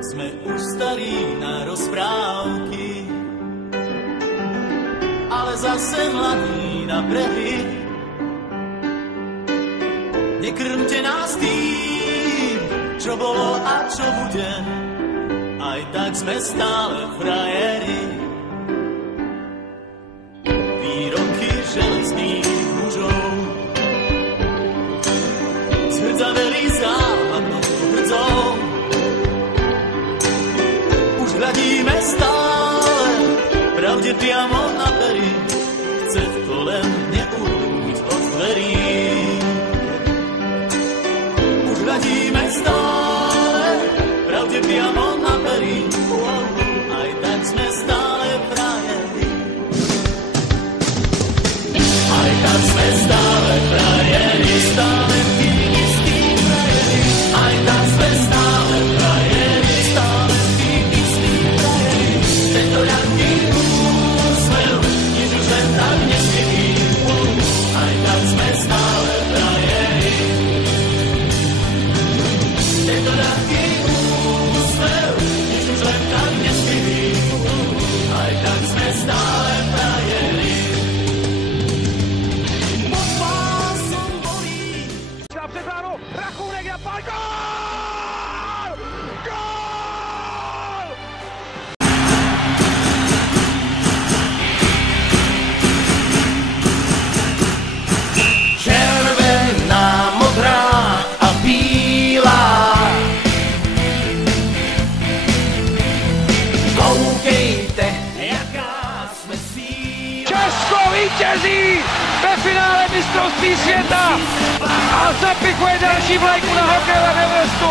Sme už starí na rozprávky, ale zase mladí na brehy. Nekrmte nás tým, čo bolo a čo bude, aj tak sme stále frajeri. Výroky železných mužov zhrdzaveli západnou hrdzou. Už hľadíme stále pravde priamo na pery, chce to len neújť od dverí. Už hľadíme stále pravde priamo na pery, aj tak sme stále frajeri. Aj tak sme stále frajeri, stále tí istí frajeri. Aj tak sme stále frajeri, stále tí istí frajeri. Tento ľadký úsmev, nič už len tak nesmieví. Aj tak sme stále frajeri. Tento ľadký úsmev, nič už len tak nesmieví. Aj tak sme stále frajeri. Před bránou, Rachůnek na pál, gól! Gól! Červená, modrá a bílá. Koukejte, jaká sme síla. Česko vítězí ve finále mistrovství světa a zapichuje další vlajku na hokejovém Everestu.